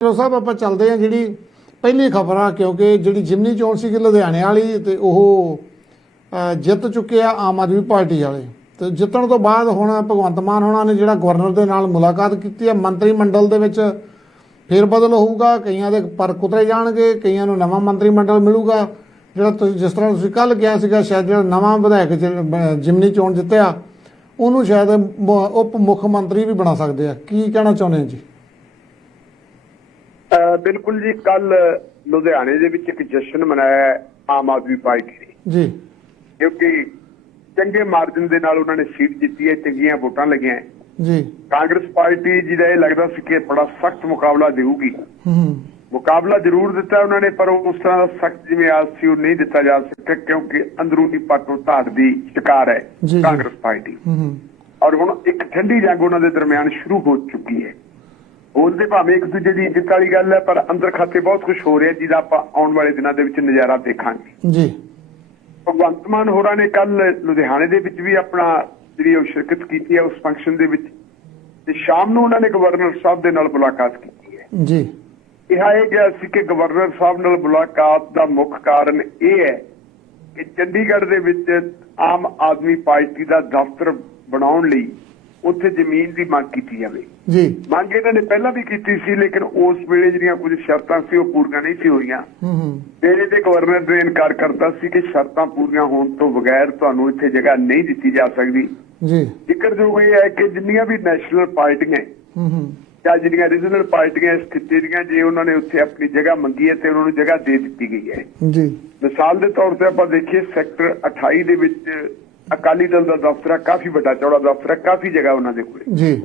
ਚਲੋ ਸਾਹਿਬ, ਆਪਾਂ ਚੱਲਦੇ ਹਾਂ ਜਿਹੜੀ ਪਹਿਲੀ ਖਬਰ ਆ, ਕਿਉਂਕਿ ਜਿਹੜੀ ਜਿਮਨੀ ਚੋਣ ਸੀ ਲੁਧਿਆਣੇ ਵਾਲੀ ਤੇ ਉਹ ਜਿੱਤ ਚੁੱਕੇ ਆ ਆਮ ਆਦਮੀ ਪਾਰਟੀ ਵਾਲੇ। ਤੇ ਜਿੱਤਣ ਤੋਂ ਬਾਅਦ ਹੁਣ ਭਗਵੰਤ ਮਾਨ ਹੋਣਾ ਨੇ ਜਿਹੜਾ ਗਵਰਨਰ ਦੇ ਨਾਲ ਮੁਲਾਕਾਤ ਕੀਤੀ ਹੈ ਮੰਤਰੀ ਮੰਡਲ ਦੇ ਵਿੱਚ ਫੇਰ ਬਦਲ ਹੋਊਗਾ, ਕਈਆਂ ਦੇ ਪਰ ਕੁਤਰੇ ਜਾਣਗੇ, ਕਈਆਂ ਨੂੰ ਨਵਾਂ ਮੰਤਰੀ ਮੰਡਲ ਮਿਲੂਗਾ। ਜਿਹੜਾ ਤੁਸੀਂ ਜਿਸ ਤਰ੍ਹਾਂ ਤੁਸੀਂ ਕੱਲ ਕਿਹਾ ਸੀਗਾ, ਸ਼ਾਇਦ ਜਿਹੜਾ ਨਵਾਂ ਵਿਧਾਇਕ ਜਿਮਨੀ ਚੋਣ ਜਿੱਤਿਆ, ਉਹਨੂੰ ਸ਼ਾਇਦ ਉਪ ਮੁੱਖ ਮੰਤਰੀ ਵੀ ਬਣਾ ਸਕਦੇ ਆ। ਕੀ ਕਹਿਣਾ ਚਾਹੁੰਦੇ ਹੋ ਜੀ? ਬਿਲਕੁਲ ਜੀ ਕੱਲ ਲੁਧਿਆਣੇ ਦੇ ਵਿੱਚ ਇੱਕ ਜਸ਼ਨ ਮਨਾਇਆ ਆਮ ਆਦਮੀ ਪਾਰਟੀ ਨੇ। ਜੀ। ਕਿਉਂਕਿ ਚੰਗੇ ਮਾਰਜਨ ਦੇ ਨਾਲ ਉਹਨਾਂ ਨੇ ਸੀਟ ਜਿੱਤੀ ਹੈ ਚੰਗੀਆਂ ਵੋਟਾਂ ਲੱਗੀਆਂ। ਜੀ। ਕਾਂਗਰਸ ਪਾਰਟੀ ਜਿਹਦਾ ਇਹ ਲੱਗਦਾ ਸੀ ਕਿ ਬੜਾ ਸਖਤ ਮੁਕਾਬਲਾ ਦੇਊਗੀ। ਹੂੰ ਮੁਕਾਬਲਾ ਜ਼ਰੂਰ ਦਿੱਤਾ ਉਹਨਾਂ ਨੇ ਪਰ ਉਸ ਤਰ੍ਹਾਂ ਦਾ ਸਖਤ ਜਿਵੇਂ ਆਸ ਸੀ ਉਹ ਨਹੀਂ ਦਿੱਤਾ ਜਾ ਸਕਿਆ ਕਿਉਂਕਿ ਅੰਦਰੂਨੀ ਪਾਟੋ ਧਾੜ ਦੀ ਸ਼ਿਕਾਰ ਹੈ ਜੀ, ਜੀ। ਕਾਂਗਰਸ ਪਾਰਟੀ। ਹੂੰ ਹੂੰ। ਔਰ ਹੁਣ ਇੱਕ ਠੰਡੀ ਜੰਗ ਉਹਨਾਂ ਦੇ ਦਰਮਿਆਨ ਸ਼ੁਰੂ ਹੋ ਚੁੱਕੀ ਹੈ। ਬੋਲਦੇ ਭਾਵੇਂ ਇੱਕ ਦੂਜੇ ਦੀ ਇੱਜ਼ਤ ਵਾਲੀ ਗੱਲ ਹੈ ਪਰ ਅੰਦਰ ਖਾਤੇ ਬਹੁਤ ਕੁਝ ਹੋ ਰਿਹਾ ਜਿਹਦਾ ਆਪਾਂ ਆਉਣ ਵਾਲੇ ਦਿਨਾਂ ਦੇ ਵਿੱਚ ਨਜ਼ਾਰਾ ਦੇਖਾਂਗੇ। ਜੀ। ਭਗਵੰਤ ਮਾਨ ਹੋਰਾਂ ਨੇ ਕੱਲ ਲੁਧਿਆਣੇ ਦੇ ਵਿੱਚ ਵੀ ਆਪਣਾ ਜਿਹੜੀ ਉਹ ਸ਼ਿਰਕਤ ਕੀਤੀ ਹੈ ਉਸ ਫੰਕਸ਼ਨ ਦੇ ਵਿੱਚ। ਤੇ ਸ਼ਾਮ ਨੂੰ ਉਹਨਾਂ ਨੇ ਗਵਰਨਰ ਸਾਹਿਬ ਦੇ ਨਾਲ ਮੁਲਾਕਾਤ ਕੀਤੀ ਹੈ। ਜੀ। ਕਿਹਾ ਇਹ ਗਿਆ ਸੀ ਕਿ ਗਵਰਨਰ ਸਾਹਿਬ ਨਾਲ ਮੁਲਾਕਾਤ ਦਾ ਮੁੱਖ ਕਾਰਨ ਇਹ ਹੈ ਕਿ ਚੰਡੀਗੜ੍ਹ ਦੇ ਵਿੱਚ ਆਮ ਆਦਮੀ ਪਾਰਟੀ ਦਾ ਦਫ਼ਤਰ ਬਣਾਉਣ ਲਈ ਉੱਥੇ ਜ਼ਮੀਨ ਦੀ ਮੰਗ ਕੀਤੀ ਜਾਵੇ। ਜੀ। ਮੰਗ ਇਹਨਾਂ ਨੇ ਪਹਿਲਾਂ ਵੀ ਕੀਤੀ ਸੀ ਲੇਕਿਨ ਉਸ ਵੇਲੇ ਜਿਹੜੀਆਂ ਕੁਝ ਸ਼ਰਤਾਂ ਸੀ ਉਹ ਪੂਰੀਆਂ ਨਹੀਂ ਸੀ ਹੋਈਆਂ। ਹੂੰ ਹੂੰ। ਮੇਰੇ ਤੇ ਗਵਰਨਰ ਨੇ ਇਨਕਾਰ ਕਰਤਾ ਸੀ ਕਿ ਸ਼ਰਤਾਂ ਪੂਰੀਆਂ ਹੋਣ ਤੋਂ ਬਗੈਰ ਤੁਹਾਨੂੰ ਇੱਥੇ ਜਗ੍ਹਾ ਨਹੀਂ ਦਿੱਤੀ ਜਾ ਸਕਦੀ। ਜੀ। ਜ਼ਿਕਰਯੋਗ ਇਹ ਹੈ ਕਿ ਜਿੰਨੀਆਂ ਵੀ ਨੈਸ਼ਨਲ ਪਾਰਟੀਆਂ ਹੈ, ਹੂੰ ਹੂੰ। ਜਾਂ ਜਿਹੜੀਆਂ ਰੀਜਨਲ ਪਾਰਟੀਆਂ ਇਸ ਖਿੱਤੇ ਦੀਆਂ ਜੇ ਉਹਨਾਂ ਨੇ ਉੱਥੇ ਆਪਣੀ ਜਗ੍ਹਾ ਮੰਗੀ ਹੈ ਤੇ ਉਹਨਾਂ ਨੂੰ ਜਗ੍ਹਾ ਦੇ ਦਿੱਤੀ ਗਈ ਹੈ। ਜੀ। ਮਿਸਾਲ ਦੇ ਤੌਰ ਤੇ ਆਪਾਂ ਦੇਖੀਏ ਸੈਕਟਰ 28 ਦੇ ਵਿੱਚ ਅਕਾਲੀ ਦਲ ਦਾ ਦਫ਼ਤਰ ਹੈ ਕਾਫੀ ਵੱਡਾ ਚੌੜਾ ਦਫ਼ਤਰ ਹੈ ਕਾਫੀ ਜਗ੍ਹਾ ਉਹਨਾਂ ਦੇ ਕੋਲ। ਜੀ।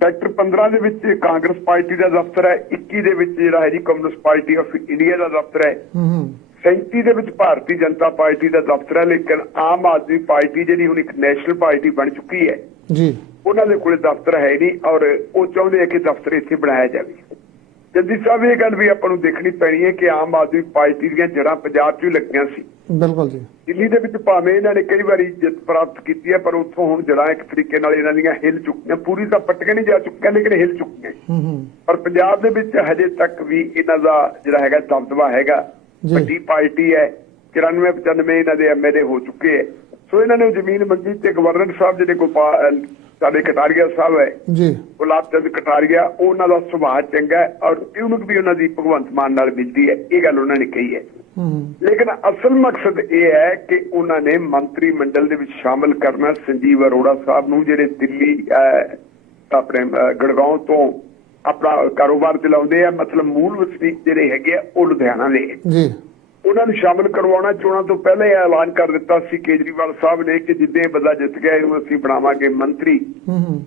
ਸੈਕਟਰ 15 ਦੇ ਵਿੱਚ ਕਾਂਗਰਸ ਪਾਰਟੀ ਦਾ ਦਫ਼ਤਰ ਹੈ 21 ਦੇ ਵਿੱਚ ਜਿਹੜਾ ਹੈ ਜੀ ਕਮਿਊਨਿਸਟ ਪਾਰਟੀ ਆਫ ਇੰਡੀਆ ਦਾ ਦਫ਼ਤਰ ਹੈ। ਹੂੰ ਹੂੰ। 37 ਦੇ ਵਿੱਚ ਭਾਰਤੀ ਜਨਤਾ ਪਾਰਟੀ ਦਾ ਦਫ਼ਤਰ ਹੈ ਲੇਕਿਨ ਆਮ ਆਦਮੀ ਪਾਰਟੀ ਜਿਹੜੀ ਹੁਣ ਇੱਕ ਨੈਸ਼ਨਲ ਪਾਰਟੀ ਬਣ ਚੁੱਕੀ ਹੈ ਜੀ। ਉਹਨਾਂ ਦੇ ਕੋਲੇ ਦਫ਼ਤਰ ਹੈ ਨਹੀਂ ਔਰ ਉਹ ਚਾਹੁੰਦੇ ਆ ਕਿ ਦਫ਼ਤਰ ਇੱਥੇ ਬਣਾਇਆ ਜਾਵੇ। ਜੱਦੀ ਸਾਹਿਬ ਇਹ ਗੱਲ ਵੀ ਆਪਾਂ ਨੂੰ ਦੇਖਣੀ ਪੈਣੀ ਹੈ ਕਿ ਆਮ ਆਦਮੀ ਪਾਰਟੀ ਦੀਆਂ ਜੜ੍ਹਾਂ ਪੰਜਾਬ 'ਚ ਹੀ ਲੱਗੀਆਂ ਸੀ। ਬਿਲਕੁਲ ਜੀ। ਦਿੱਲੀ ਦੇ ਵਿੱਚ ਭਾਵੇਂ ਇਹਨਾਂ ਨੇ ਕਈ ਵਾਰੀ ਜਿੱਤ ਪ੍ਰਾਪਤ ਕੀਤੀ ਹੈ ਪਰ ਉੱਥੋਂ ਹੁਣ ਜੜ੍ਹਾਂ ਇੱਕ ਤਰੀਕੇ ਨਾਲ ਇਹਨਾਂ ਦੀਆਂ ਹਿੱਲ ਚੁੱਕੀਆਂ। ਪੂਰੀ ਤਾਂ ਪੱਟੀਆਂ ਨਹੀਂ ਜਾ ਚੁੱਕੀਆਂ ਲੇਕਿਨ ਹਿੱਲ ਚੁੱਕੀਆਂ। ਹੂੰ ਹੂੰ। ਪਰ ਪੰਜਾਬ ਦੇ ਵਿੱਚ ਹਜੇ ਤੱਕ ਵੀ ਇਹਨਾਂ ਦਾ ਜਿਹੜਾ ਹੈਗਾ ਦਬਦਬਾ ਹੈਗਾ। ਵੱਡੀ ਪਾਰਟੀ ਹੈ 94 95 ਇਹਨਾਂ ਦੇ ਐਮਐਲਏ ਹੋ ਚੁੱਕੇ ਹੈ। ਸੋ ਇਹਨਾਂ ਨੇ ਜ਼ਮੀਨ ਮੰਗੀ ਤੇ ਗਵਰਨਰ ਸਾਹਿਬ ਜਿਹੜੇ ਗੋਪਾਲ ਸਾਡੇ ਕਟਾਰੀਆ ਸਾਹਿਬ ਹੈ। ਜੀ। ਗੁਲਾਬ ਚੰਦ ਕਟਾਰੀਆ ਉਹਨਾਂ ਦਾ ਸੁਭਾਅ ਚੰਗਾ ਹੈ ਔਰ ਟਿਊਨਿਕ ਵੀ ਉਹਨਾਂ ਦੀ ਭਗਵੰਤ ਮਾਨ ਨਾਲ ਮਿਲਦੀ ਹੈ ਇਹ ਗੱਲ ਉਹਨਾਂ ਨੇ ਕਹੀ ਹੈ। ਲੇਕਿਨ ਅਸਲ ਮਕਸਦ ਇਹ ਹੈ ਕਿ ਉਹਨਾਂ ਨੇ ਮੰਤਰੀ ਮੰਡਲ ਦੇ ਵਿੱਚ ਸ਼ਾਮਲ ਕਰਨਾ ਸੰਜੀਵ ਅਰੋੜਾ ਸਾਹਿਬ ਨੂੰ ਜਿਹੜੇ ਦਿੱਲੀ ਆਪਣੇ ਗੜਗਾਉਂ ਤੋਂ ਆਪਣਾ ਕਾਰੋਬਾਰ ਚਲਾਉਂਦੇ ਆ ਮਤਲਬ ਮੂਲ ਵਸਨੀਕ ਜਿਹੜੇ ਹੈਗੇ ਆ ਉਹ ਲੁਧਿਆਣਾ ਦੇ। ਜੀ। ਉਹਨਾਂ ਨੂੰ ਸ਼ਾਮਲ ਕਰਵਾਉਣਾ ਚੋਣਾਂ ਤੋਂ ਪਹਿਲਾਂ ਐਲਾਨ ਕਰ ਦਿੱਤਾ ਸੀ ਕੇਜਰੀਵਾਲ ਸਾਹਿਬ ਨੇ ਕਿ ਜਿੱਦੇ ਬੰਦਾ ਜਿੱਤ ਗਿਆ ਇਹਨੂੰ ਅਸੀਂ ਬਣਾਵਾਂਗੇ ਮੰਤਰੀ।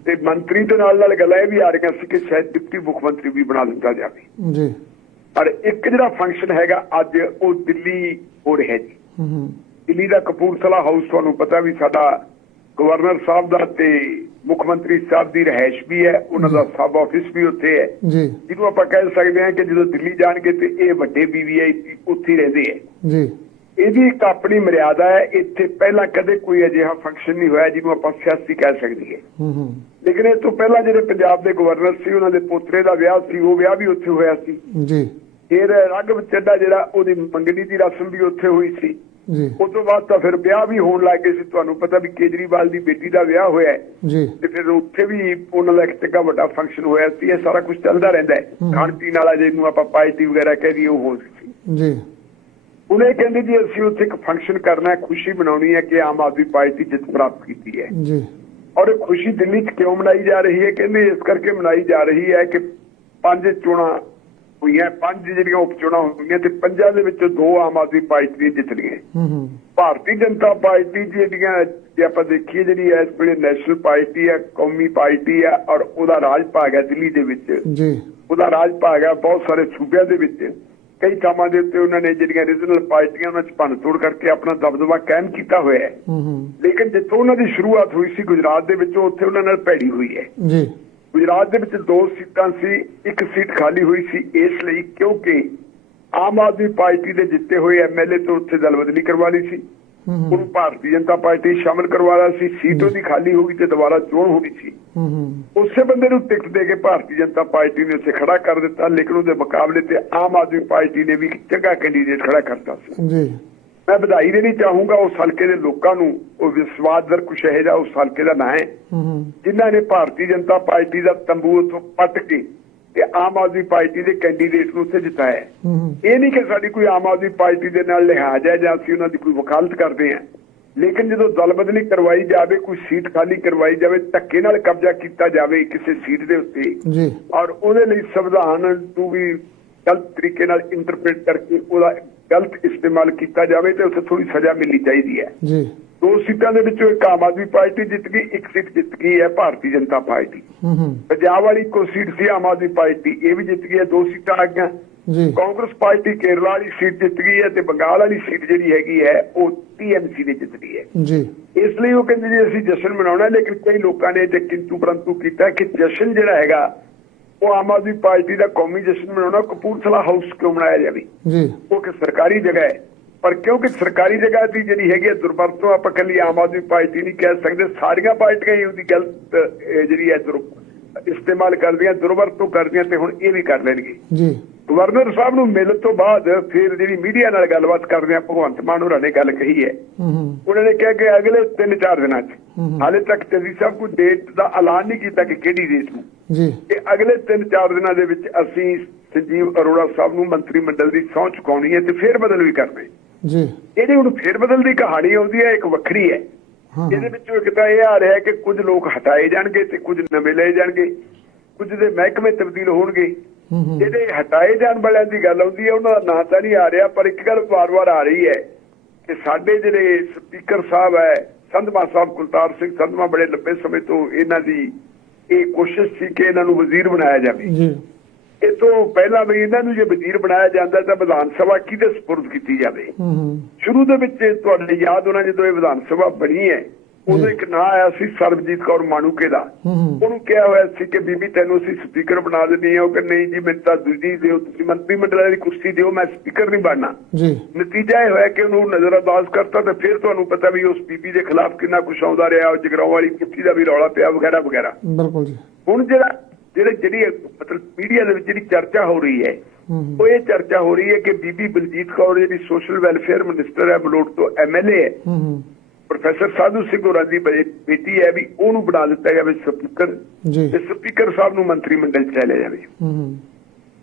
ਤੇ ਮੰਤਰੀ ਦੇ ਨਾਲ ਨਾਲ ਗੱਲਾਂ ਇਹ ਵੀ ਆ ਰਹੀਆਂ ਸੀ ਕਿ ਸ਼ਾਇਦ ਡਿਪਟੀ ਮੁੱਖ ਮੰਤਰੀ ਵੀ ਬਣਾ ਦਿੱਤਾ ਜਾਵੇ। ਜੀ। ਪਰ ਇੱਕ ਜਿਹੜਾ ਫੰਕਸ਼ਨ ਹੈਗਾ ਅੱਜ ਉਹ ਦਿੱਲੀ ਹੋ ਰਿਹਾ ਜੀ। ਦਿੱਲੀ ਦਾ ਕਪੂਰਥਲਾ ਹਾਊਸ ਤੁਹਾਨੂੰ ਪਤਾ ਵੀ ਸਾਡਾ ਗਵਰਨਰ ਸਾਹਿਬ ਦਾ ਤੇ ਮੁੱਖ ਮੰਤਰੀ ਸਾਹਿਬ ਦੀ ਰਹਿائش ਵੀ ਹੈ ਉਹਨਾਂ ਦਾ ਸਬ ਆਫਿਸ ਵੀ ਉੱਥੇ ਹੈ। ਜੀ। ਜਿਹਨੂੰ ਆਪਾਂ ਕਹਿ ਸਕਦੇ ਹਾਂ ਕਿ ਜਦੋਂ ਦਿੱਲੀ ਜਾਣਗੇ ਤੇ ਇਹ ਵੱਡੇ ਵੀਵੀਆਈਪੀ ਉੱਥੇ ਰਹਿੰਦੇ ਹੈ। ਜੀ। ਇਹਦੀ ਇੱਕ ਆਪਣੀ ਮਰਿਆਦਾ ਹੈ ਇੱਥੇ ਪਹਿਲਾਂ ਕਦੇ ਕੋਈ ਅਜਿਹਾ ਫੰਕਸ਼ਨ ਨਹੀਂ ਹੋਇਆ ਜਿਹਨੂੰ ਆਪਾਂ ਸਿਆਸੀ ਕਹਿ ਸਕਦੇ ਹਾਂ। ਲੇਕਿਨ ਇਹ ਤੋਂ ਪਹਿਲਾਂ ਜਿਹੜੇ ਪੰਜਾਬ ਦੇ ਗਵਰਨਰ ਸੀ ਉਹਨਾਂ ਦੇ ਪੋਤਰੇ ਦਾ ਵਿਆਹ ਸੀ ਉਹ ਵਿਆਹ ਵੀ ਉੱਥੇ ਹੋਇਆ ਸੀ। ਜੀ। ਫਿਰ ਰਾਘਵ ਚੱਡਾ ਜਿਹੜਾ ਉਹਦੀ ਮੰਗਣੀ ਦੀ ਰਸਮ ਵੀ ਉੱਥੇ ਹੋਈ ਸੀ। ਜੀ। ਉਸ ਤੋਂ ਬਾਅਦ ਤਾਂ ਫਿਰ ਵਿਆਹ ਵੀ ਹੋਣ ਲੱਗ ਗਏ ਸੀ ਤੁਹਾਨੂੰ ਪਤਾ ਵੀ ਕੇਜਰੀਵਾਲ ਦੀ ਬੇਟੀ ਦਾ ਵਿਆਹ ਹੋਇਆ ਹੈ। ਜੀ। ਤੇ ਫਿਰ ਉੱਥੇ ਵੀ ਉਹਨਾਂ ਦਾ ਇੱਕ ਚੰਗਾ ਵੱਡਾ ਫੰਕਸ਼ਨ ਹੋਇਆ ਸੀ ਇਹ ਸਾਰਾ ਕੁਝ ਚੱਲਦਾ ਰਹਿੰਦਾ ਹੈ। ਖਾਣ ਪੀਣ ਵਾਲਾ ਜਿਹਨੂੰ ਆਪਾਂ ਪਾਰਟੀ ਵਗੈਰਾ ਕਹਿ ਦਈਏ ਉਹ ਹੋ ਸੀ। ਜੀ। ਉਹਨੇ ਕਹਿੰਦੇ ਜੀ ਅਸੀਂ ਉੱਥੇ ਇੱਕ ਫੰਕਸ਼ਨ ਕਰਨਾ ਹੈ ਖੁਸ਼ੀ ਮਨਾਉਣੀ ਹੈ ਕਿ ਆਮ ਆਦਮੀ ਪਾਰਟੀ ਜਿੱਤ ਪ੍ਰਾਪਤ ਕੀਤੀ ਹੈ। ਜੀ। ਔਰ ਇਹ ਖੁਸ਼ੀ ਦਿੱਲੀ 'ਚ ਕਿਉਂ ਮਨਾਈ ਜਾ ਰਹੀ ਹੈ? ਕਹਿੰਦੇ ਇਸ ਕਰਕੇ ਮਨਾਈ ਜਾ ਰਹੀ ਹੈ ਕਿ ਪੰਜ ਚੋਣਾਂ ਹੋਈਆਂ ਪੰਜ ਜਿਹੜੀਆਂ ਉਪ ਚੋਣਾਂ ਹੋਈਆਂ ਤੇ ਪੰਜਾਂ ਦੇ ਵਿੱਚੋਂ ਦੋ ਆਮ ਆਦਮੀ ਪਾਰਟੀ ਜਿੱਤ ਲਈਆਂ। ਭਾਰਤੀ ਜਨਤਾ ਪਾਰਟੀ ਜਿਹੜੀਆਂ ਜੇ ਆਪਾਂ ਦੇਖੀਏ ਜਿਹੜੀ ਇਸ ਵੇਲੇ ਨੈਸ਼ਨਲ ਪਾਰਟੀ ਹੈ ਕੌਮੀ ਪਾਰਟੀ ਹੈ ਔਰ ਉਹਦਾ ਰਾਜ ਭਾਗ ਹੈ ਦਿੱਲੀ ਦੇ ਵਿੱਚ। ਜੀ। ਉਹਦਾ ਰਾਜ ਭਾਗ ਹੈ ਬਹੁਤ ਸਾਰੇ ਸੂਬਿਆਂ ਦੇ ਵਿੱਚ। ਕਈ ਥਾਵਾਂ ਦੇ ਉੱਤੇ ਉਹਨਾਂ ਨੇ ਜਿਹੜੀਆਂ ਰੀਜਨਲ ਪਾਰਟੀਆਂ ਉਹਨਾਂ 'ਚ ਭੰਨਤੋੜ ਕਰਕੇ ਆਪਣਾ ਦਬਦਬਾ ਕਾਇਮ ਕੀਤਾ ਹੋਇਆ ਹੂੰ। ਲੇਕਿਨ ਜਿੱਥੋਂ ਉਹਨਾਂ ਦੀ ਸ਼ੁਰੂਆਤ ਹੋਈ ਸੀ ਗੁਜਰਾਤ ਦੇ ਵਿੱਚੋਂ ਉੱਥੇ ਉਹਨਾਂ ਨਾਲ ਭੈੜੀ ਹੋਈ ਹੈ। ਜੀ। ਗੁਜਰਾਤ ਦੇ ਵਿੱਚ ਦੋ ਸੀਟਾਂ ਸੀ ਇੱਕ ਸੀਟ ਖਾਲੀ ਹੋਈ ਸੀ। ਇਸ ਲਈ ਕਿਉਂਕਿ ਆਮ ਆਦਮੀ ਪਾਰਟੀ ਦੇ ਜਿੱਤੇ ਹੋਏ ਐਮਐਲਏ ਤੋਂ ਉੱਥੇ ਦਲ ਬਦਲੀ ਕਰਵਾ ਲਈ ਸੀ। ਹੂੰ ਹੂੰ। ਉਹਨੂੰ ਭਾਰਤੀ ਜਨਤਾ ਪਾਰਟੀ ਸ਼ਾਮਲ ਕਰਵਾਇਆ ਸੀ। ਸੀਟ ਉਹਦੀ ਖਾਲੀ ਹੋ ਗਈ ਤੇ ਦੁਬਾਰਾ ਚੋਣ ਹੋਣੀ ਸੀ। ਹੂੰ ਹੂੰ। ਉਸੇ ਬੰਦੇ ਨੂੰ ਟਿਕਟ ਦੇ ਕੇ ਭਾਰਤੀ ਜਨਤਾ ਪਾਰਟੀ ਨੇ ਉੱਥੇ ਖੜਾ ਕਰ ਦਿੱਤਾ। ਲੇਕਿਨ ਉਹਦੇ ਮੁਕਾਬਲੇ ਤੇ ਆਮ ਆਦਮੀ ਪਾਰਟੀ ਨੇ ਵੀ ਇੱਕ ਚੰਗਾ ਕੈਂਡੀਡੇਟ ਖੜਾ ਕਰਤਾ ਸੀ। ਜੀ। ਮੈਂ ਵਧਾਈ ਦੇਣੀ ਚਾਹੂੰਗਾ ਉਸ ਹਲਕੇ ਦੇ ਲੋਕਾਂ ਨੂੰ ਉਹ ਵਿਸਵਾਸਦਰ ਕੁਛ ਇਹ ਜਿਹਾ ਉਸ ਹਲਕੇ ਦਾ ਨਾਂ ਹੈ। ਜਿਨ੍ਹਾਂ ਨੇ ਭਾਰਤੀ ਜਨਤਾ ਪਾਰਟੀ ਦਾ ਤੰਬੂ ਉੱਥੋਂ ਪੱਟ ਕੇ ਤੇ ਆਮ ਆਦਮੀ ਪਾਰਟੀ ਦੇ ਕੈਂਡੀਡੇਟ ਨੂੰ ਉੱਥੇ ਜਿਤਾਇਆ ਇਹ ਨਹੀਂ ਕਿ ਸਾਡੀ ਕੋਈ ਆਮ ਆਦਮੀ ਪਾਰਟੀ ਦੇ ਨਾਲ ਲਿਹਾਜ਼ ਹੈ ਜਾਂ ਅਸੀਂ ਉਹਨਾਂ ਦੀ ਕੋਈ ਵਕਾਲਤ ਕਰਦੇ ਹਾਂ। ਲੇਕਿਨ ਜਦੋਂ ਦਲ ਬਦਲੀ ਕਰਵਾਈ ਜਾਵੇ ਕੋਈ ਸੀਟ ਖਾਲੀ ਕਰਵਾਈ ਜਾਵੇ ਧੱਕੇ ਨਾਲ ਕਬਜ਼ਾ ਕੀਤਾ ਜਾਵੇ ਕਿਸੇ ਸੀਟ ਦੇ ਉੱਤੇ ਜੀ। ਔਰ ਉਹਦੇ ਲਈ ਸੰਵਿਧਾਨ ਨੂੰ ਵੀ ਗਲਤ ਤਰੀਕੇ ਨਾਲ ਇੰਟਰਪ੍ਰੀਟ ਕਰਕੇ ਉਹਦਾ ਗਲਤ ਇਸਤੇਮਾਲ ਕੀਤਾ ਜਾਵੇ ਤੇ ਉੱਥੇ ਥੋੜੀ ਸਜ਼ਾ ਮਿਲਣੀ ਚਾਹੀਦੀ ਹੈ। ਜੀ। ਦੋ ਸੀਟਾਂ ਦੇ ਵਿੱਚੋਂ ਇੱਕ ਆਮ ਆਦਮੀ ਪਾਰਟੀ ਜਿੱਤ ਗਈ ਇੱਕ ਸੀਟ ਜਿੱਤ ਗਈ ਹੈ ਭਾਰਤੀ ਜਨਤਾ ਪਾਰਟੀ। ਹੂੰ ਹੂੰ। ਪੰਜਾਬ ਵਾਲੀ ਕੋ ਸੀਟ ਸੀ ਆਮ ਆਦਮੀ ਪਾਰਟੀ ਇਹ ਵੀ ਜਿੱਤ ਗਈ ਹੈ ਦੋ ਸੀਟਾਂ ਆ ਗਈਆਂ। ਜੀ। ਕਾਂਗਰਸ ਪਾਰਟੀ ਕੇਰਲਾ ਵਾਲੀ ਸੀਟ ਜਿੱਤ ਗਈ ਹੈ ਤੇ ਬੰਗਾਲ ਵਾਲੀ ਸੀਟ ਜਿਹੜੀ ਹੈਗੀ ਹੈ ਉਹ ਟੀਐਮਸੀ ਨੇ ਜਿੱਤ ਲਈ ਹੈ। ਜੀ। ਇਸ ਲਈ ਉਹ ਕਹਿੰਦੇ ਜੀ ਅਸੀਂ ਜਸ਼ਨ ਮਨਾਉਣਾ ਲੇਕਿਨ ਕਈ ਲੋਕਾਂ ਨੇ ਜੇ ਕਿੰਤੂ ਪਰੰਤੂ ਕੀਤਾ ਕਿ ਜਸ਼ਨ ਜਿਹੜਾ ਹੈਗਾ ਉਹ ਆਮ ਆਦਮੀ ਪਾਰਟੀ ਦਾ ਕੌਮੀ ਜਸ਼ਨ ਮਨਾਉਣਾ ਕਪੂਰਥਲਾ ਹਾਊਸ ਕਿਉਂ ਮਨਾਇਆ ਜਾਵੇ ਜੀ। ਉਹ ਕਿ ਸਰਕਾਰੀ ਜਗ੍ਹਾ ਹੈ। ਪਰ ਕਿਉਂਕਿ ਸਰਕਾਰੀ ਜਗ੍ਹਾ ਦੀ ਜਿਹੜੀ ਹੈਗੀ ਹੈ ਦੁਰਵਰਤੋਂ ਆਪਾਂ ਕੱਲੀ ਆਮ ਆਦਮੀ ਪਾਰਟੀ ਨਹੀਂ ਕਹਿ ਸਕਦੇ। ਸਾਰੀਆਂ ਪਾਰਟੀਆਂ ਹੀ ਉਹਦੀ ਗਲਤ ਜਿਹੜੀ ਹੈ ਦੁਰ ਇਸਤੇਮਾਲ ਕਰਦੀਆਂ ਦੁਰਵਰਤੋਂ ਕਰਦੀਆਂ ਤੇ ਹੁਣ ਇਹ ਵੀ ਕਰ ਲੈਣਗੇ। ਜੀ। ਗਵਰਨਰ ਸਾਹਿਬ ਨੂੰ ਮਿਲਣ ਤੋਂ ਬਾਅਦ ਫਿਰ ਜਿਹੜੀ ਮੀਡੀਆ ਨਾਲ ਗੱਲਬਾਤ ਕਰਦੇ ਆ ਭਗਵੰਤ ਮਾਨ ਹੋਰਾਂ ਨੇ ਗੱਲ ਕਹੀ ਹੈ। ਉਹਨਾਂ ਨੇ ਕਿਹਾ ਕਿ ਅਗਲੇ 3-4 ਦਿਨਾਂ 'ਚ। ਹਾਲੇ ਤੱਕ ਜੱਦੀ ਸਾਹਿਬ ਕੋਈ ਡੇਟ ਦਾ ਐਲਾਨ ਨਹੀਂ ਕੀਤਾ ਕਿ ਕਿਹੜੀ ਡੇਟ ਨੂੰ। ਜੀ। ਕਿ ਅਗਲੇ 3-4 ਦਿਨਾਂ ਦੇ ਵਿੱਚ ਅਸੀਂ ਸੰਜੀਵ ਅਰੋੜਾ ਸਾਹਿਬ ਨੂੰ ਮੰਤਰੀ ਮੰਡਲ ਦੀ ਸਹੁੰ ਚੁਕਾਉਣੀ ਹੈ ਤੇ ਫੇਰ ਬਦਲ ਵੀ ਕਰਨੇ ਜੀ। ਇਹਦੀ ਹੁਣ ਫੇਰ ਬਦਲ ਦੀ ਕਹਾਣੀ ਆਉਂਦੀ ਹੈ ਇੱਕ ਵੱਖਰੀ ਹੈ। ਇਹਦੇ ਵਿੱਚੋਂ ਇੱਕ ਤਾਂ ਇਹ ਆ ਰਿਹਾ ਕਿ ਕੁਝ ਲੋਕ ਹਟਾਏ ਜਾਣਗੇ ਤੇ ਕੁਝ ਨਵੇਂ ਲਏ ਜਾਣਗੇ। ਕੁਝ ਦੇ ਮਹਿਕਮੇ ਤਬਦੀਲ ਹੋਣਗੇ। ਜਿਹੜੇ ਹਟਾਏ ਜਾਣ ਵਾਲਿਆਂ ਦੀ ਗੱਲ ਆਉਂਦੀ ਹੈ ਉਹਨਾਂ ਦਾ ਨਾਂ ਤਾਂ ਨਹੀਂ ਆ ਰਿਹਾ ਪਰ ਇੱਕ ਗੱਲ ਵਾਰ-ਵਾਰ ਆ ਰਹੀ ਹੈ ਕਿ ਸਾਡੇ ਜਿਹੜੇ ਸਪੀਕਰ ਸਾਹਿਬ ਹੈ ਸੰਧਮਾ ਸਾਹਿਬ ਕੁਲਤਾਰ ਸਿੰਘ ਸੰਧਮਾ ਬੜੇ ਲੰਬੇ ਸਮੇਂ ਤੋਂ ਇਹਨਾਂ ਦੀ ਇਹ ਕੋਸ਼ਿਸ਼ ਸੀ ਕਿ ਇਹਨਾਂ ਨੂੰ ਵਜ਼ੀਰ ਬਣਾਇਆ ਜਾਵੇ। ਜੀ। ਇਹ ਤੋਂ ਪਹਿਲਾਂ ਵੀ ਇਹਨਾਂ ਨੂੰ ਜੇ ਵਜ਼ੀਰ ਬਣਾਇਆ ਜਾਂਦਾ ਤਾਂ ਵਿਧਾਨ ਸਭਾ ਕਿਹਦੇ ਸਪੁਰਦ ਕੀਤੀ ਜਾਵੇ? ਸ਼ੁਰੂ ਦੇ ਵਿੱਚ ਤੁਹਾਡੇ ਯਾਦ ਹੋਣਾ ਜਦੋਂ ਇਹ ਵਿਧਾਨ ਸਭਾ ਬਣੀ ਹੈ ਉਦੋਂ ਇੱਕ ਨਾਂ ਆਇਆ ਸੀ ਸਰਬਜੀਤ ਕੌਰ ਮਾਣੂਕੇ ਦਾ। ਉਹਨੂੰ ਕਿਹਾ ਹੋਇਆ ਸੀ ਕਿ ਬੀਬੀ ਤੈਨੂੰ ਅਸੀਂ ਸਪੀਕਰ ਬਣਾ ਦਿੰਦੇ ਹਾਂ। ਉਹ ਕਿ ਨਹੀਂ ਜੀ ਮੈਨੂੰ ਤਾਂ ਦੂਜੀ ਦਿਓ ਤੁਸੀਂ ਮੰਤਰੀ ਮੰਡਲ ਦੀ ਕੁਰਸੀ ਦਿਓ ਮੈਂ ਸਪੀਕਰ ਨਹੀਂ ਬਣਨਾ। ਜੀ। ਨਤੀਜਾ ਇਹ ਹੋਇਆ ਕਿ ਉਹਨੂੰ ਨਜ਼ਰਅੰਦਾਜ਼ ਕਰਤਾ ਤੇ ਫਿਰ ਤੁਹਾਨੂੰ ਪਤਾ ਵੀ ਉਸ ਬੀਬੀ ਦੇ ਖਿਲਾਫ ਕਿੰਨਾ ਕੁਛ ਆਉਂਦਾ ਰਿਹਾ ਉਹ ਜਗਰਾਉਂ ਵਾਲੀ ਕੁੱਤੀ ਦਾ ਵੀ ਰੌਲਾ ਪਿਆ ਵਗੈਰਾ ਵਗੈਰਾ। ਬਿਲਕੁਲ ਜੀ। ਹੁਣ ਜਿਹੜਾ ਜਿਹੜੇ ਜਿਹੜੀ ਮਤਲਬ ਮੀਡੀਆ ਦੇ ਵਿੱਚ ਜਿਹੜੀ ਚਰਚਾ ਹੋ ਰਹੀ ਹੈ ਉਹ ਇਹ ਚਰਚਾ ਹੋ ਰਹੀ ਹੈ ਕਿ ਬੀਬੀ ਬਲਜੀਤ ਕੌਰ ਜਿਹੜੀ ਸੋਸ਼ਲ ਵੈਲਫੇਅਰ ਮਿਨਿਸਟਰ ਹੈ ਬਲੋਟ ਤੋਂ ਐਮਐਲਏ ਹੂੰ। ਪ੍ਰੋਫੈਸਰ ਸਾਧੂ ਸਿੰਘ ਹੋਰਾਂ ਦੀ ਬੇਟੀ ਹੈ ਵੀ ਉਹਨੂੰ ਬਣਾ ਦਿੱਤਾ ਜਾਵੇ ਸਪੀਕਰ ਜੀ। ਤੇ ਸਪੀਕਰ ਸਾਹਿਬ ਨੂੰ ਮੰਤਰੀ ਮੰਡਲ ਚ ਲੈ ਜਾਵੇ। ਹੂੰ ਹੂੰ।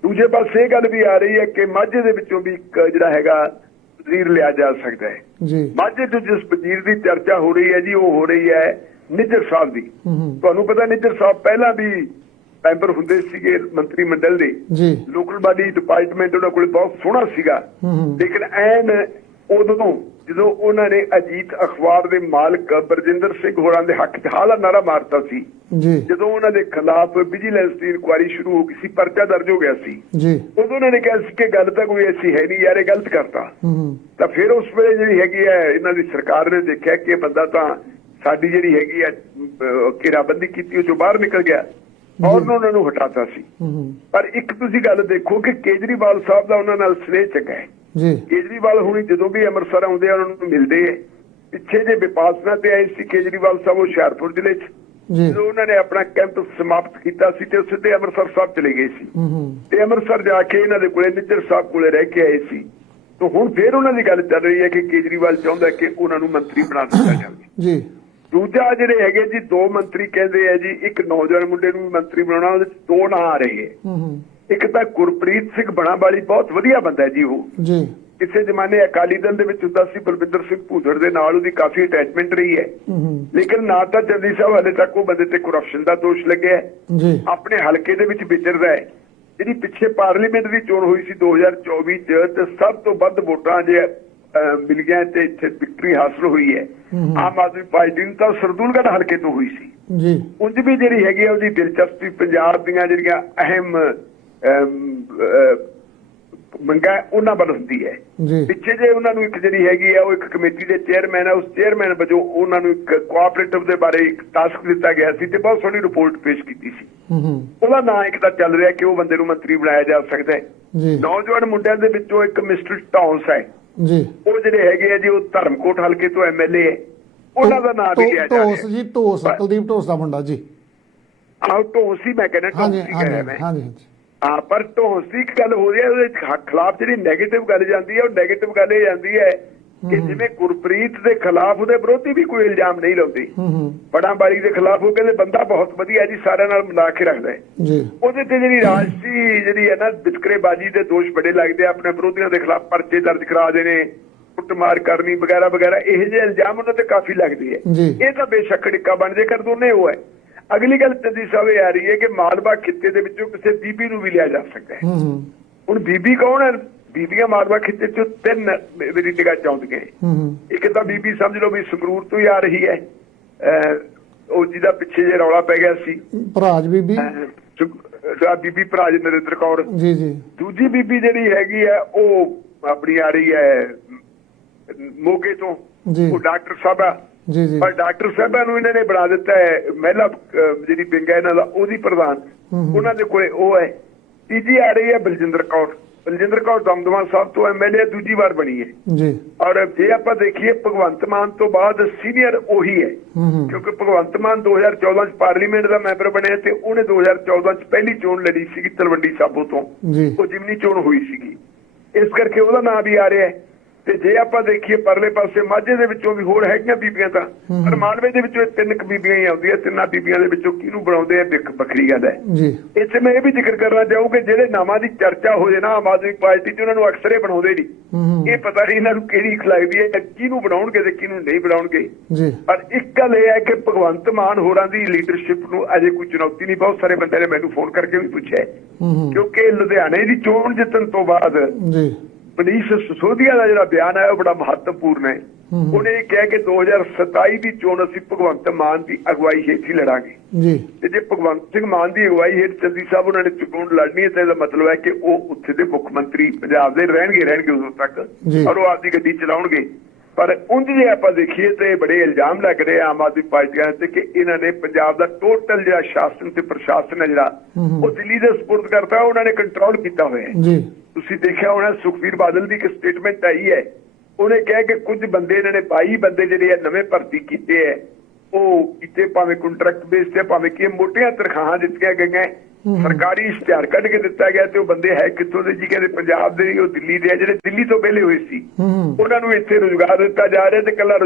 ਦੂਜੇ ਪਾਸੇ ਇਹ ਗੱਲ ਵੀ ਆ ਰਹੀ ਹੈ ਕਿ ਮਾਝੇ ਦੇ ਵਿੱਚੋਂ ਵੀ ਇੱਕ ਜਿਹੜਾ ਹੈਗਾ ਵਜ਼ੀਰ ਲਿਆ ਜਾ ਸਕਦਾ ਹੈ। ਜੀ। ਮਾਝੇ ਤੋਂ ਜਿਸ ਵਜ਼ੀਰ ਦੀ ਚਰਚਾ ਹੋ ਰਹੀ ਹੈ ਜੀ ਉਹ ਹੋ ਰਹੀ ਹੈ ਨਿੱਜਰ ਸਾਹਿਬ ਦੀ। ਤੁਹਾਨੂੰ ਪਤਾ ਨਿੱਜਰ ਸਾਹਿਬ ਪਹਿਲਾਂ ਵੀ ਮੈਂਬਰ ਹੁੰਦੇ ਸੀਗੇ ਮੰਤਰੀ ਮੰਡਲ ਦੇ। ਜੀ। ਲੋਕਲ ਬਾਡੀ ਡਿਪਾਰਟਮੈਂਟ ਉਹਨਾਂ ਕੋਲ ਬਹੁਤ ਸੋਹਣਾ ਸੀਗਾ। ਲੇਕਿਨ ਐਨ ਉਦੋਂ ਜਦੋਂ ਉਹਨਾਂ ਨੇ ਅਜੀਤ ਅਖਬਾਰ ਦੇ ਮਾਲਕ ਬਰਜਿੰਦਰ ਸਿੰਘ ਹੋਰਾਂ ਦੇ ਹੱਕ 'ਚ ਹਾਲਾ ਨਾਰਾ ਮਾਰਤਾ ਸੀ। ਜੀ। ਜਦੋਂ ਉਹਨਾਂ ਦੇ ਖਿਲਾਫ ਵਿਜੀਲੈਂਸ ਦੀ ਇਨਕੁਆਇਰੀ ਸ਼ੁਰੂ ਹੋ ਗਈ ਸੀ ਪਰਚਾ ਦਰਜ ਹੋ ਗਿਆ ਸੀ। ਜੀ। ਉਦੋਂ ਉਹਨਾਂ ਨੇ ਕਿਹਾ ਸੀ ਕਿ ਗੱਲ ਤਾਂ ਕੋਈ ਐਸੀ ਹੈ ਨਹੀਂ ਯਾਰ ਇਹ ਗਲਤ ਕਰਤਾ। ਤਾਂ ਫਿਰ ਉਸ ਵੇਲੇ ਜਿਹੜੀ ਹੈਗੀ ਹੈ ਇਹਨਾਂ ਦੀ ਸਰਕਾਰ ਨੇ ਦੇਖਿਆ ਕਿ ਬੰਦਾ ਤਾਂ ਸਾਡੀ ਜਿਹੜੀ ਹੈਗੀ ਹੈ ਅਹ, ਘੇਰਾਬੰਦੀ ਕੀਤੀ ਉਹ ਚੋਂ ਬਾਹਰ ਨਿਕਲ ਗਿਆ। ਔਰ ਉਹਨਾਂ ਨੂੰ ਹਟਾਤਾ ਸੀ। ਪਰ ਇੱਕ ਤੁਸੀਂ ਗੱਲ ਦੇਖੋ ਕਿ ਕੇਜਰੀਵਾਲ ਸਾਹਿਬ ਦਾ ਉਹਨਾਂ ਨਾਲ ਸਨੇਹ ਚੰਗਾ ਹੈ। ਜੀ। ਕੇਜਰੀਵਾਲ ਹੁਣੀ ਜਦੋਂ ਵੀ ਅੰਮ੍ਰਿਤਸਰ ਆਉਂਦੇ ਆ ਉਹਨਾਂ ਨੂੰ ਮਿਲਦੇ ਆ। ਪਿੱਛੇ ਜੇ ਵਿਪਾਸਨਾ ਤੇ ਆਏ ਸੀ ਕੇਜਰੀਵਾਲ ਸਾਹਿਬ ਉਹ ਹੁਸ਼ਿਆਰਪੁਰ ਜ਼ਿਲ੍ਹੇ 'ਚ। ਜਦੋਂ ਉਹਨਾਂ ਨੇ ਆਪਣਾ ਕੈਂਪ ਸਮਾਪਤ ਕੀਤਾ ਸੀ ਤੇ ਸਿੱਧੇ ਅੰਮ੍ਰਿਤਸਰ ਸਾਹਿਬ ਚਲੇ ਗਏ ਸੀ। ਹੂੰ ਹੂੰ। ਤੇ ਅੰਮ੍ਰਿਤਸਰ ਜਾ ਕੇ ਇਹਨਾਂ ਦੇ ਕੋਲੇ ਨਿੱਜਰ ਸਾਹਿਬ ਕੋਲੇ ਰਹਿ ਕੇ ਆਏ ਸੀ। ਤਾਂ ਹੁਣ ਫੇਰ ਉਹਨਾਂ ਦੀ ਗੱਲ ਚੱਲ ਰਹੀ ਹੈ ਕਿ ਕੇਜਰੀਵਾਲ ਚਾਹੁੰਦਾ ਕਿ ਉਹਨਾਂ ਨੂੰ ਮੰਤਰੀ ਬਣਾ ਦਿੱਤਾ ਜਾਵੇ। ਜੀ। ਦੂਜਾ ਜਿਹੜੇ ਹੈਗੇ ਜੀ ਦੋ ਮੰਤਰੀ ਕਹਿੰਦੇ ਆ ਜੀ ਇੱਕ ਨੌਜਵਾਨ ਮੁੰਡੇ ਨੂੰ ਮੰਤਰੀ ਬਣਾਉਣਾ ਉਹਦੇ 'ਚ ਦੋ ਨਾਂ ਆ ਰਹੇ ਹੂੰ। ਇੱਕ ਤਾਂ ਗੁਰਪ੍ਰੀਤ ਸਿੰਘ ਬਣਾ ਵਾਲੀ ਬਹੁਤ ਵਧੀਆ ਬੰਦਾ ਹੈ ਜੀ ਉਹ। ਜੀ। ਕਿਸੇ ਜ਼ਮਾਨੇ ਅਕਾਲੀ ਦਲ ਦੇ ਵਿੱਚ ਹੁੰਦਾ ਸੀ ਬਲਵਿੰਦਰ ਸਿੰਘ ਭੂਦੜ ਦੇ ਨਾਲ ਉਹਦੀ ਕਾਫੀ ਅਟੈਚਮੈਂਟ ਰਹੀ ਹੈ। ਲੇਕਿਨ ਨਾ ਤਾਂ ਜੱਦੀ ਸਾਹਿਬ ਹਲੇ ਤੱਕ ਉਹ ਬੰਦੇ ਤੇ ਕਰਪਸ਼ਨ ਦਾ ਦੋਸ਼ ਲੱਗਿਆ। ਜੀ। ਆਪਣੇ ਹਲਕੇ ਦੇ ਵਿੱਚ ਵਿਚਰਦਾ ਹੈ। ਜਿਹੜੀ ਪਿੱਛੇ ਪਾਰਲੀਮੈਂਟ ਦੀ ਚੋਣ ਹੋਈ ਸੀ 2024 ਚ ਤੇ ਸਭ ਤੋਂ ਵੱਧ ਵੋਟਾਂ ਜੇ ਮਿਲ ਗਿਆ ਤੇ ਇੱਥੇ ਵਿਕਟਰੀ ਹਾਸਲ ਹੋਈ ਹੈ। ਆਮ ਆਦਮੀ ਪਾਰਟੀ ਨੂੰ ਤਾਂ ਸਰਦੂਲਗੜ੍ਹ ਹਲਕੇ ਤੋਂ ਹੋਈ ਸੀ। ਜੀ। ਉਂਝ ਵੀ ਜਿਹੜੀ ਹੈਗੀ ਆ ਉਹਦੀ ਦਿਲਚਸਪੀ ਪੰਜਾਬ ਦੀਆਂ ਜਿਹੜੀਆਂ ਅਹਿਮ ਮੰਗਾਂ ਉਹਨਾਂ ਵੱਲ ਹੁੰਦੀ ਹੈ। ਜੀ। ਪਿੱਛੇ ਜੇ ਉਹਨਾਂ ਨੂੰ ਇੱਕ ਜਿਹੜੀ ਹੈਗੀ ਆ ਉਹ ਇੱਕ ਕਮੇਟੀ ਦੇ ਚੇਅਰਮੈਨ ਆ ਉਸ ਚੇਅਰਮੈਨ ਵਜੋਂ ਉਹਨਾਂ ਨੂੰ ਇੱਕ ਕੋਆਪਰੇਟਿਵ ਦੇ ਬਾਰੇ ਇੱਕ ਟਾਸਕ ਦਿੱਤਾ ਗਿਆ ਸੀ ਤੇ ਬਹੁਤ ਸੋਹਣੀ ਰਿਪੋਰਟ ਪੇਸ਼ ਕੀਤੀ ਸੀ। ਹੂੰ ਹੂੰ। ਉਹਦਾ ਨਾਂ ਇੱਕ ਤਾਂ ਚੱਲ ਰਿਹਾ ਕਿ ਉਹ ਬੰਦੇ ਨੂੰ ਮੰਤਰੀ ਬਣਾਇਆ ਜਾ ਸਕਦਾ ਹੈ। ਜੀ। ਨੌਜਵਾਨ ਮੁੰਡਿਆਂ ਦੇ ਵਿੱਚੋਂ ਇੱਕ ਮਿਸਟਰ ਟਾਉਂਸ ਹੈ। ਜੀ। ਉਹ ਜਿਹੜੇ ਹੈਗੇ ਆ ਜੀ ਉਹ ਧਰਮਕੋਟ ਹਲਕੇ ਤੋਂ ਐਮਐਲਏ ਹੈ। ਉਹਨਾਂ ਦਾ ਨਾਮ ਵੀ ਲਿਆ ਜਾ ਰਿਹਾ। ਜੀ ਢੋਸ ਕੁਲਦੀਪ ਢੋਸ ਦਾ ਮੁੰਡਾ ਜੀ। ਆਹ ਢੋਸ ਹੀ ਮੈਂ ਕਹਿੰਦਾ ਢੋਸ ਹੀ ਹਾਂਜੀ ਕਹਿ ਰਿਹਾ ਮੈਂ। ਹਾਂਜੀ ਹਾਂਜੀ। ਹਾਂ ਪਰ ਢੋਸ ਇੱਕ ਗੱਲ ਹੋ ਰਹੀ ਹੈ ਉਹਦੇ ਖਿਲਾਫ ਜਿਹੜੀ 네ਗੇਟਿਵ ਗੱਲ ਜਾਂਦੀ ਹੈ ਉਹ 네ਗੇਟਿਵ ਗੱਲ ਇਹ ਜਾਂਦੀ ਹੈ ਕਿ ਜਿਵੇਂ ਗੁਰਪ੍ਰੀਤ ਦੇ ਖਿਲਾਫ ਉਹਦੇ ਵਿਰੋਧੀ ਵੀ ਕੋਈ ਇਲਜ਼ਾਮ ਨਹੀਂ ਲਾਉਂਦੀ। ਬੜਾ ਬਾਰੀ ਦੇ ਖਿਲਾਫ ਉਹ ਕਹਿੰਦੇ ਬੰਦਾ ਬਹੁਤ ਵਧੀਆ ਜੀ ਸਾਰਿਆਂ ਨਾਲ ਮਿਲਾ ਕੇ ਰੱਖਦਾ ਹੈ। ਜੀ। ਉਹਦੇ ਤੇ ਜਿਹੜੀ ਰਾਜਸੀ ਜਿਹੜੀ ਹੈ ਨਾ ਵਿਤਕਰੇਬਾਜ਼ੀ ਦੇ ਦੋਸ਼ ਬੜੇ ਲੱਗਦੇ ਆ ਆਪਣੇ ਵਿਰੋਧੀਆਂ ਦੇ ਖਿਲਾਫ ਪਰਚੇ ਦਰਜ ਕਰਾ ਦੇਣੇ ਕੁੱਟਮਾਰ ਕਰਨੀ ਵਗੈਰਾ ਵਗੈਰਾ ਇਹ ਜਿਹੇ ਇਲਜ਼ਾਮ ਉਹਨਾਂ ਤੇ ਕਾਫੀ ਲੱਗਦੇ ਆ ਇਹ ਤਾਂ ਬੇਸ਼ੱਕ ਡਿੱਕਾ ਬਣ ਜੇ ਕਰ ਦੋਨੇ ਉਹ ਹੈ। ਅਗਲੀ ਗੱਲ ਚੰਦੀ ਸਾਹਿਬ ਆ ਰਹੀ ਹੈ ਕਿ ਮਾਲਵਾ ਖਿੱਤੇ ਦੇ ਵਿੱਚੋਂ ਕਿਸੇ ਬੀਬੀ ਨੂੰ ਵੀ ਲਿਆ ਜਾ ਸਕਦਾ ਹੈ। ਹੂੰ ਹੂੰ। ਹੁਣ ਬੀਬੀ ਕੌਣ ਹੈ? ਬੀਬੀਆਂ ਮਾਲਵਾ ਖਿੱਤੇ ਚੋਂ ਤਿੰਨ ਮੇਰੀ ਨਿਗਾਹ ਚ ਆਉਂਦੀਆਂ ਹੈ। ਹੂੰ ਹੂੰ। ਇੱਕ ਤਾਂ ਬੀਬੀ ਸਮਝ ਲਓ ਵੀ ਸੰਗਰੂਰ ਤੋਂ ਹੀ ਆ ਰਹੀ ਹੈ। ਉਹ ਜਿਹਦਾ ਪਿੱਛੇ ਜੇ ਰੌਲਾ ਪੈ ਗਿਆ ਸੀ। ਭਰਾਜ ਬੀਬੀ। ਅਹ ਬੀਬੀ ਭਰਾਜ ਨਰਿੰਦਰ ਕੌਰ। ਜੀ ਜੀ। ਦੂਜੀ ਬੀਬੀ ਜਿਹੜੀ ਹੈਗੀ ਹੈ ਉਹ ਆਪਣੀ ਆ ਰਹੀ ਹੈ ਮੋਗੇ ਤੋਂ। ਉਹ ਡਾਕਟਰ ਸਾਹਿਬ। ਆ ਜੀ ਜੀ। ਪਰ ਡਾਕਟਰ ਸਾਹਿਬਾਂ ਨੂੰ ਇਹਨਾਂ ਨੇ ਬਣਾ ਦਿੱਤਾ ਹੈ ਮਹਿਲਾ ਜਿਹੜੀ ਵਿੰਗ ਹੈ ਇਹਨਾਂ ਦਾ ਉਹਦੀ ਪ੍ਰਧਾਨ। ਉਹਨਾਂ ਦੇ ਕੋਲੇ ਉਹ ਹੈ। ਤੀਜੀ ਆ ਰਹੀ ਹੈ ਬਲਜਿੰਦਰ ਕੌਰ। ਬਲਜਿੰਦਰ ਕੌਰ ਦਮਦਮਾ ਸਾਹਿਬ ਤੋਂ ਐਮਐਲਏ ਦੂਜੀ ਵਾਰ ਬਣੀ ਹੈ। ਜੀ। ਔਰ ਜੇ ਆਪਾਂ ਦੇਖੀਏ ਭਗਵੰਤ ਮਾਨ ਤੋਂ ਬਾਅਦ ਸੀਨੀਅਰ ਉਹੀ ਹੈ। ਕਿਉਂਕਿ ਭਗਵੰਤ ਮਾਨ 2014 ਚ ਪਾਰਲੀਮੈਂਟ ਦਾ ਮੈਂਬਰ ਬਣਿਆ ਤੇ ਉਹਨੇ 2014 ਚ ਪਹਿਲੀ ਚੋਣ ਲੜੀ ਸੀਗੀ ਤਲਵੰਡੀ ਸਾਬੋ ਤੋਂ। ਉਹ ਜਿਮਨੀ ਚੋਣ ਹੋਈ ਸੀਗੀ। ਇਸ ਕਰਕੇ ਉਹਦਾ ਨਾਮ ਵੀ ਆ ਰਿਹਾ ਹੈ। ਤੇ ਜੇ ਆਪਾਂ ਦੇਖੀਏ ਪਰਲੇ ਪਾਸੇ ਮਾਝੇ ਦੇ ਵਿੱਚੋਂ ਵੀ ਹੋਰ ਹੈਗੀਆਂ ਬੀਬੀਆਂ ਤਾਂ ਪਰ ਮਾਲਵੇ ਦੇ ਵਿੱਚੋਂ ਤਿੰਨ ਕੁ ਬੀਬੀਆਂ ਹੀ ਆਉਂਦੀਆਂ ਤਿੰਨਾਂ ਬੀਬੀਆਂ ਦੇ ਵਿੱਚੋਂ ਕਿਹਨੂੰ ਬਣਾਉਂਦੇ ਆ ਵੱਖਰੀ ਗੱਲ ਹੈ। ਜੀ। ਇੱਥੇ ਮੈਂ ਇਹ ਵੀ ਜ਼ਿਕਰ ਕਰਨਾ ਚਾਹੂੰ ਕਿ ਜਿਹੜੇ ਨਾਮਾਂ ਦੀ ਚਰਚਾ ਹੋ ਜੇ ਨਾ ਆਮ ਆਦਮੀ ਪਾਰਟੀ 'ਚ ਉਹਨਾਂ ਨੂੰ ਅਕਸਰ ਬਣਾਉਂਦੇ ਨਹੀਂ। ਇਹ ਪਤਾ ਨਹੀਂ ਇਹਨਾਂ ਨੂੰ ਕਿਹੜੀ ਖਲਾਈਦੀ ਹੈ ਕਿਹਨੂੰ ਬਣਾਉਣਗੇ ਤੇ ਕਿਹਨੂੰ ਨਹੀਂ ਬਣਾਉਣਗੇ। ਜੀ। ਪਰ ਇੱਕ ਗੱਲ ਇਹ ਹੈ ਕਿ ਭਗਵੰਤ ਮਾਨ ਹੋਰਾਂ ਦੀ ਲੀਡਰਸ਼ਿਪ ਨੂੰ ਅਜੇ ਕੋਈ ਚੁਣੌਤੀ ਨਹੀਂ ਬਹੁਤ ਸਾਰੇ ਬੰਦੇ ਨੇ ਮੈਨੂੰ ਫੋਨ ਕਰਕੇ ਵੀ ਪੁੱਛਿਆ ਕਿਉਂਕਿ ਲੁਧਿਆਣੇ ਦੀ ਚੋਣ ਜਿੱਤਣ ਤੋਂ ਬਾਅਦ ਜੀ। ਮਨੀਸ਼ ਸਿਸੋਦੀਆ ਦਾ ਜਿਹੜਾ ਬਿਆਨ ਆਇਆ ਉਹ ਬੜਾ ਮਹੱਤਵਪੂਰਨ ਹੈ। ਉਹਨੇ ਇਹ ਕਿਹਾ ਕਿ 2027 ਦੀ ਚੋਣ ਅਸੀਂ ਭਗਵੰਤ ਮਾਨ ਦੀ ਅਗਵਾਈ ਹੇਠ ਹੀ ਲੜਾਂਗੇ। ਜੀ। ਤੇ ਜੇ ਭਗਵੰਤ ਸਿੰਘ ਮਾਨ ਦੀ ਅਗਵਾਈ ਹੇਠ ਚੰਦੀ ਸਾਹਿਬ ਉਹਨਾਂ ਨੇ ਚੋਣ ਲੜਨੀ ਹੈ ਤਾਂ ਇਹਦਾ ਮਤਲਬ ਹੈ ਕਿ ਉਹ ਉੱਥੇ ਦੇ ਮੁੱਖ ਮੰਤਰੀ ਪੰਜਾਬ ਦੇ ਰਹਿਣਗੇ ਰਹਿਣਗੇ ਉਦੋਂ ਤੱਕ। ਔਰ ਉਹ ਆਪਦੀ ਗੱਡੀ ਚਲਾਉਣਗੇ। ਪਰ ਉਂਝ ਜੇ ਆਪਾਂ ਦੇਖੀਏ ਤੇ ਬੜੇ ਇਲਜ਼ਾਮ ਲੱਗ ਰਹੇ ਆ ਆਮ ਆਦਮੀ ਪਾਰਟੀ ਤੇ ਕਿ ਇਹਨਾਂ ਨੇ ਪੰਜਾਬ ਦਾ ਟੋਟਲ ਜਿਹੜਾ ਸ਼ਾਸਨ ਤੇ ਪ੍ਰਸ਼ਾਸਨ ਹੈ ਜਿਹੜਾ। ਉਹ ਦਿੱਲੀ ਦੇ ਸਪੁਰਦ ਕਰਤਾ ਉਹਨਾਂ ਨੇ ਕੰਟਰੋਲ ਕੀਤਾ ਹੋਇਆ ਹੈ ਜੀ ਤੁਸੀਂ ਦੇਖਿਆ ਹੋਣਾ ਸੁਖਵੀਰ ਬਾਦਲ ਦੀ ਇੱਕ ਸਟੇਟਮੈਂਟ ਆਈ ਹੈ ਉਹਨੇ ਕਿਹਾ ਕਿ ਕੁਝ ਬੰਦੇ ਇਹਨਾਂ ਨੇ 22 ਬੰਦੇ ਜਿਹੜੇ ਆ ਨਵੇਂ ਭਰਤੀ ਕੀਤੇ ਹੈ ਉਹ ਕਿਤੇ ਭਾਵੇਂ ਕੰਟਰੈਕਟ ਬੇਸ ਤੇ ਭਾਵੇਂ ਕਿ ਮੋਟੀਆਂ ਤਨਖਾਹਾਂ ਦਿੱਤੀਆਂ ਗਈਆਂ। ਸਰਕਾਰੀ ਇਸ਼ਤਿਹਾਰ ਕੱਢ ਕੇ ਦਿੱਤਾ ਗਿਆ ਤੇ ਉਹ ਬੰਦੇ ਹੈ ਕਿੱਥੋਂ ਦੇ? ਜੀ ਕਹਿੰਦੇ ਪੰਜਾਬ ਦੇ ਉਹ ਦਿੱਲੀ ਦੇ ਆ ਜਿਹੜੇ ਦਿੱਲੀ ਤੋਂ ਪਹਿਲੇ ਹੋਏ ਸੀ। ਉਹਨਾਂ ਨੂੰ ਇੱਥੇ ਰੁਜ਼ਗਾਰ ਦਿੱਤਾ ਜਾ ਰਿਹਾ ਤੇ ਕੱਲਾ